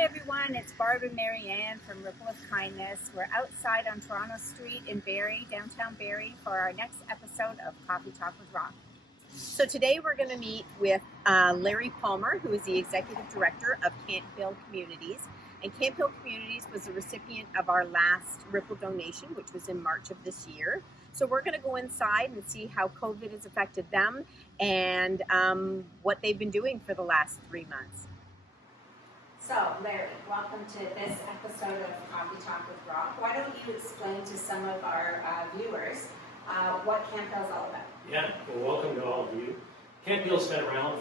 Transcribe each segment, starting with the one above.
everyone, it's Barb and Marianne from Ripple of Kindness. We're outside on Toronto Street in Barrie, downtown Barrie, for our next episode of Coffee Talk with ROK. So today we're going to meet with Larry Palmer, who is the Executive Director of Camphill Communities. And Camphill Communities was the recipient of our last Ripple donation, which was in March of this year. So we're going to go inside and see how COVID has affected them and what they've been doing for the last 3 months. So, Larry, welcome to this episode of Coffee Talk with ROK. Why don't you explain to some of our viewers what Camphill's all about? Yeah, well, welcome to all of you. Camphill's been around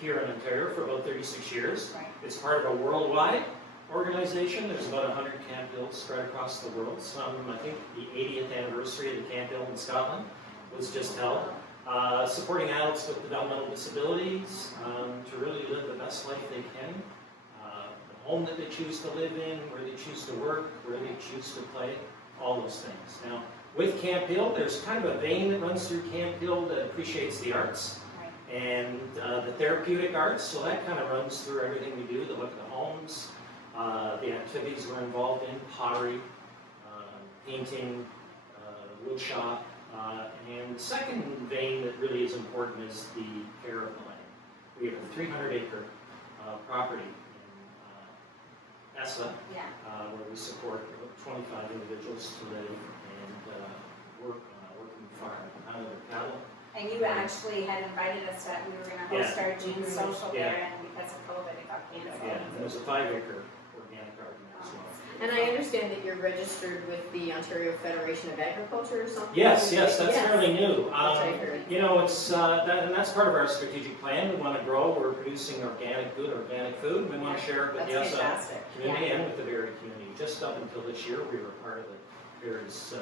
here in Ontario for about 36 years. Right. It's part of a worldwide organization. There's about 100 Camphills spread across the world. I think the 80th anniversary of the Camphill in Scotland was just held. Supporting adults with developmental disabilities to really live the best life they can. Home that they choose to live in, where they choose to work, where they choose to play, all those things. Now, with Camphill, there's kind of a vein that runs through Camphill that appreciates the arts and the therapeutic arts, so that kind of runs through everything we do, the look at the homes, the activities we're involved in, pottery, painting, wood shop, and the second vein that really is important is the care of the land. We have a 300-acre property where we support about 25 individuals to live and work on a working farm, out of their cattle. And you actually had invited us that we were going to host our June social there, and because of COVID, it got canceled. Yeah, and there's a 5-acre organic garden as well. And I understand that you're registered with the Ontario Federation of Agriculture or something? Yes, that's fairly new. I heard. You know, it's and that's part of our strategic plan. We want to grow. We're producing organic food. We want to share it with the ESSA community and with the Barrie community. Just up until this year, we were part of the Barrie's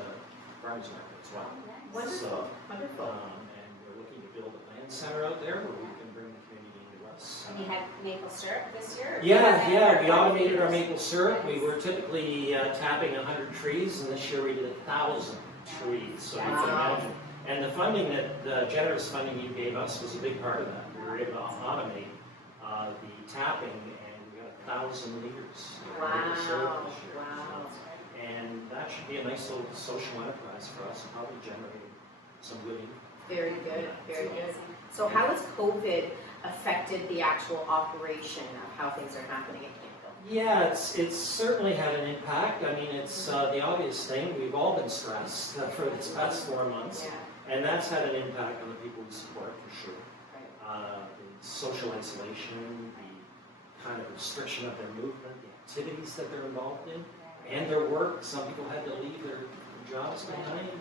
farmers market as well. Wonderful, wonderful. And we're looking to build a land center out there where we can bring the community into us. And you had maple syrup this year? Yeah, we automated our maple syrup. We were typically tapping 100 trees, and this year we did 1,000 trees. So you can imagine. And the funding the generous funding you gave us was a big part of that. We were able to automate the tapping, and we got 1,000 liters of maple syrup this year. Wow. And that should be a nice little social enterprise for us, probably generating some good income. Very good, very good. So how has COVID affected the actual operation of how things are happening at Camphill? Yeah, it's certainly had an impact. I mean, it's the obvious thing. We've all been stressed for this past 4 months, and that's had an impact on the people we support for sure. The social isolation, the kind of restriction of their movement, the activities that they're involved in, and their work. Some people had to leave their jobs behind, and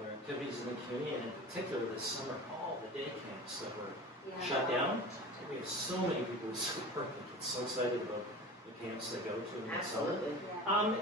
their activities in the community, and in particular this summer, all the day camps that were shut down. We have so many people who support them. Get so excited about the camps they go to in the summer.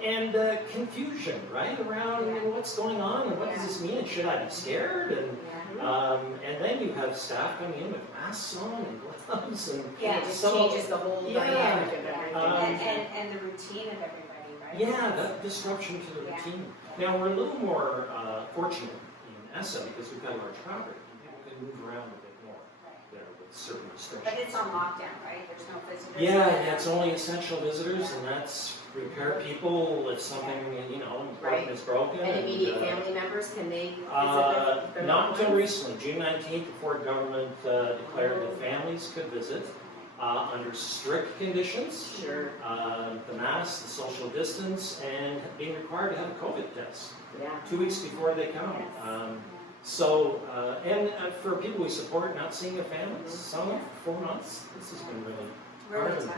And confusion, right, around what's going on and what does this mean? Should I be scared? And then you have staff coming in with masks on and gloves, and it just changes the whole dynamic of everything. And the routine of everybody, right? Yeah, that disruption to the routine. Now we're a little more fortunate in ESSA because we've got a large property. People can move around a bit more there with certain restrictions. But it's on lockdown, right? There's no visitors. Yeah, it's only essential visitors, and that's repair people if something important is broken. And immediate family members, can they visit their not until recently. June 19th, the Ford government declared that families could visit under strict conditions. Sure. The mask, the social distance, and being required to have a COVID test. Yeah. 2 weeks before they come. And for people we support, not seeing their families, some for 4 months, this has been really hard.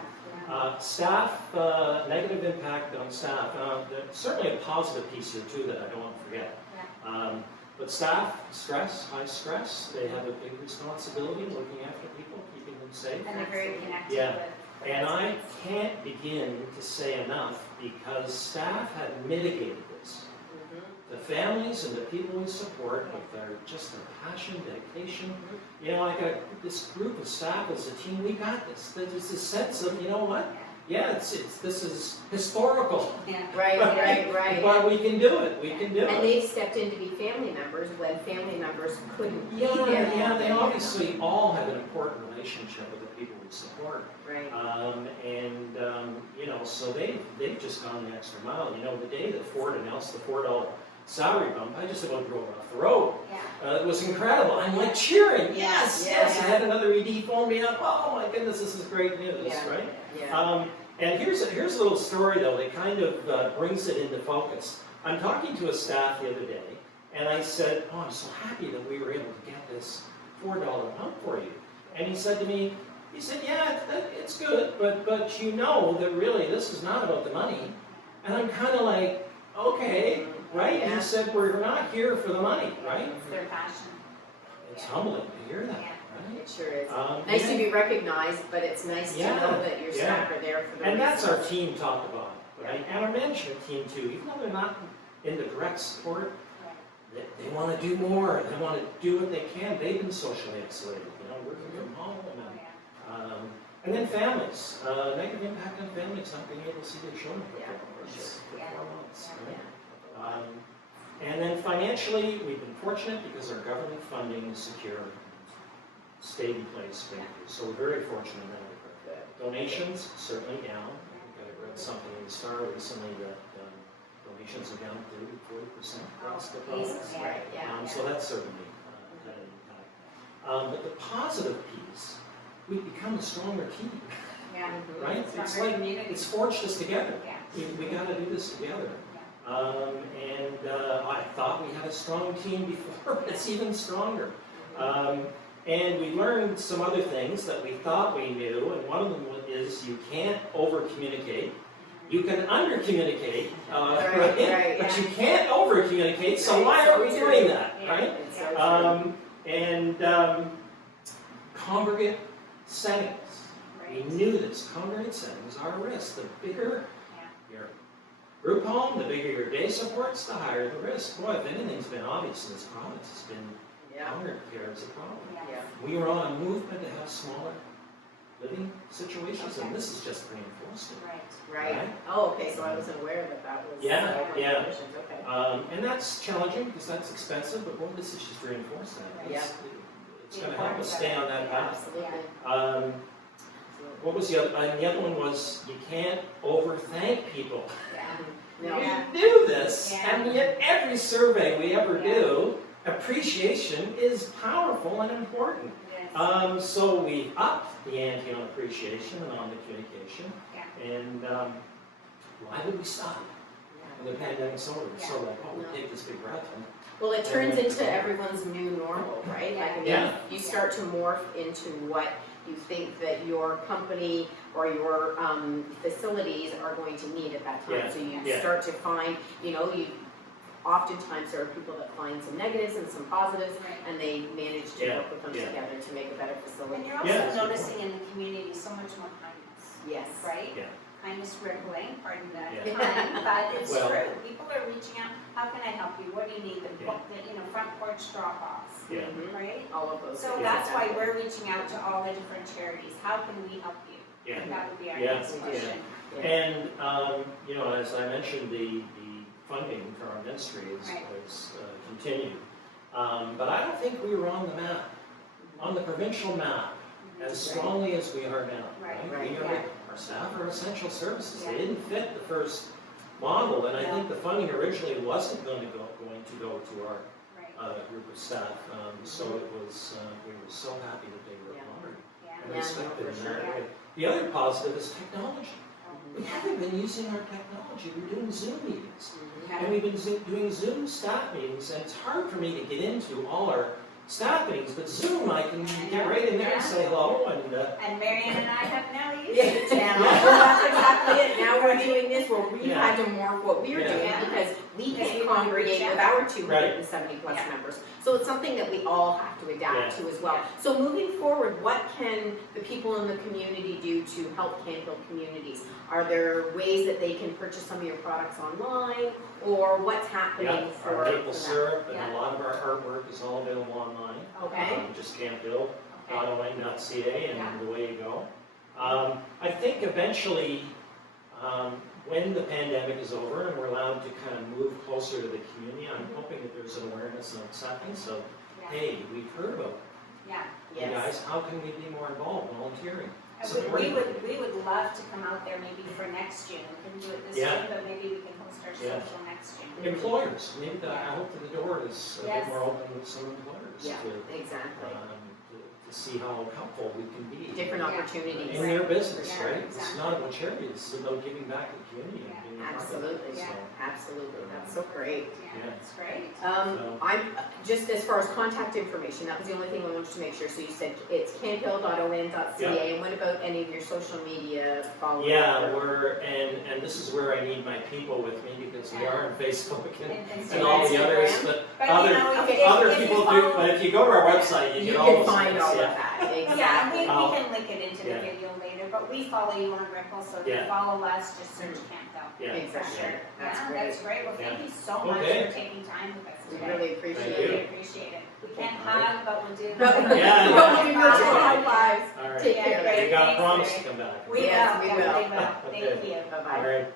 Tough. Staff, negative impact on staff. There's certainly a positive piece here too that I don't want to forget. But staff, high stress. They have a big responsibility looking after people, keeping them safe. And they're very connected with. And I can't begin to say enough because staff have mitigated this. The families and the people we support with their passion, dedication. I got this group of staff as a team. We got this. There's this sense of, this is historical. Right. But we can do it. And they've stepped in to be family members when family members couldn't be there. Yeah, they obviously all have an important relationship with the people we support. Right. so they've just gone the extra mile. You know, the day that Ford announced the $4 salary bump, I just about drove off the road. Yeah. It was incredible. I'm like cheering. Yes, Yeah. yes. I had another ED phone me up. Oh my goodness, this is great news, Yeah. right? Yeah. And here's a little story though that kind of brings it into focus. I'm talking to a staff the other day, and I said, "Oh, I'm so happy that we were able to get this $4 bump for you." And he said to me, he said, "Yeah, it's good, but you know that really this is not about the money." And I'm kind of like, okay, right? Yeah. He said, "We're not here for the money, right?" It's their passion. It's humbling to hear that, Yeah. right? It sure is. yeah. Nice to be recognized, but it's nice Yeah. to know that your staff are there for the And that's our reasons. team top to bottom, right? And our management team too, even though they're not in the direct support, they want to do more. They want to do what they can. They've been socially isolated, you know, working from home. And then families, negative impact on families not being able to see their children for 4 months. Right? And then financially, we've been fortunate because our government funding is secure, stayed in place for years. So we're very fortunate in that regard. Donations, certainly down. I read something in the Star recently that donations are down 30-40% across the province. Right, yeah. So that's certainly had an impact. But the positive piece, we've become a stronger team, Yeah. right? It's Stronger like community. it's forged us together. Yeah. We got to do this together. And I thought we had a strong team before, but it's even stronger. And we learned some other things that we thought we knew, and one of them is you can't over-communicate. You can under-communicate, Right, but you can't over-communicate, so Right, why so are we true. doing that, Yeah. right? It's so true. Congregate settings. Right. We knew this. Congregate settings are a risk. The bigger your group home, the bigger your day supports, the higher the risk. Boy, if anything's been obvious in this province, it's been congregate care is a problem. Yeah. We were on a movement to have smaller living situations, and this is just reinforced it. Right. Right. Oh, okay, so I wasn't aware that was. Yeah, yeah. Okay. And that's challenging because that's expensive, but boy, this is just reinforced that. Yeah. It's going to help us stay on that path. Absolutely. What was the other? The other one was you can't overthank people. No. Yeah. We knew this, Yeah. and yet every survey we ever do, appreciation is powerful and important. Yes. So we upped the ante on appreciation and on the communication. Yeah. And why would we stop? When the pandemic's over, it's so like, oh, we take this big breath. Well, it turns into everyone's new normal, right? Like, I mean, Yeah. you start to morph into what you think that your company or your facilities are going to need at that time. Yeah. So you Yeah. start to find, oftentimes there are people that find some negatives and some positives, Right. and they manage to Yeah. work with them Yeah. together to make a better facility. And you're also Yeah. noticing in the community so much more kindness, Yes. right? Yeah. Kindness rippling, pardon that Yeah. pun, but it's Well- true. People are reaching out, how can I help you? What do you need? The Yeah. front porch drop-offs, Yeah. Mhm. right? All of those So things. that's why we're reaching out to all the different charities. How can we help you? Yeah. That would be our Yeah. next question. And, as I mentioned, the funding for our ministry Right. is continued. But I don't think we were on the map, on the provincial map, as strongly as we are now. Right. Right. We are, our staff are essential services. Yeah. They didn't fit the first model, and I think the funding originally wasn't going to go to our Right. group of staff. So it was, we were so happy that they were Yeah. honored Yeah. and Yeah, respected for in sure. that way. The other positive is technology. We Yeah. haven't been using our technology. We're doing Zoom meetings. Mhm. And we've been doing Zoom staff meetings, and it's hard for me to get into all our staff meetings, but Zoom, I can get right in there and say hello, and And Marianne and I have now used Yeah, it. and well, that's exactly it. Now we're doing this where we Yeah. had to morph what we were Yeah. doing Yeah. because we Because can't we want to congregate reach with out. our 270 plus Yeah. members. So it's something that we all have to adapt Yeah. to as well. So moving forward, what can the people in the community do to help Camphill communities? Are there ways that they can purchase some of your products online, or what's happening for our maple them? syrup and Yeah. a lot of our artwork is all available online. Okay. Just camphill.oa.ca and Yeah. the way you go. I think eventually, when the pandemic is over and we're allowed to kind of move closer to the community, I'm hoping that there's an awareness and acceptance of, Yeah. hey, we've heard about Yeah. you guys, how can we be more involved, volunteering? We would love to come out there maybe for next June. We couldn't do it this Yeah. June, but maybe we can host our Yeah. social next June. Employers, maybe I hope that the door is a Yes. bit more open with some employers Yeah, to, exactly. to see how helpful we can be. Different Yeah. opportunities. In their business, Yeah, right? It's exactly. not about charity, it's about giving back to the community. Yeah. and being a part of it. Absolutely, Yeah. absolutely. That's so great. Yeah, that's great. I'm just as far as contact information, that was the only thing I wanted to make sure. So you said it's camphill.on.ca, and what about any of your social media followers? Yeah, and this is where I need my people with me because we are on Facebook and all the others, but But other, you know, other if you people do, follow- but if you go to our website, you You get all can those find links, all yeah. of that, Yeah, exactly. we Oh. can link it into the Yeah. video later, but we follow you on Ripple, so if you Yeah. follow us, just search Camphill. Yeah. Exactly. Sure. That's Yeah, great. that's great. Well, thank Yeah. you so much Okay. for taking time with us We today. really Thank appreciate you. it. Really appreciate it. We can't hug, but we'll do But that. Yeah, but we do that's virtual fine. high fives. All right. Take Yeah, care. great. You got Thanks, promise Ray. to come back. We Yes, will, we will. definitely will. Thank Okay. you. Bye-bye. All right.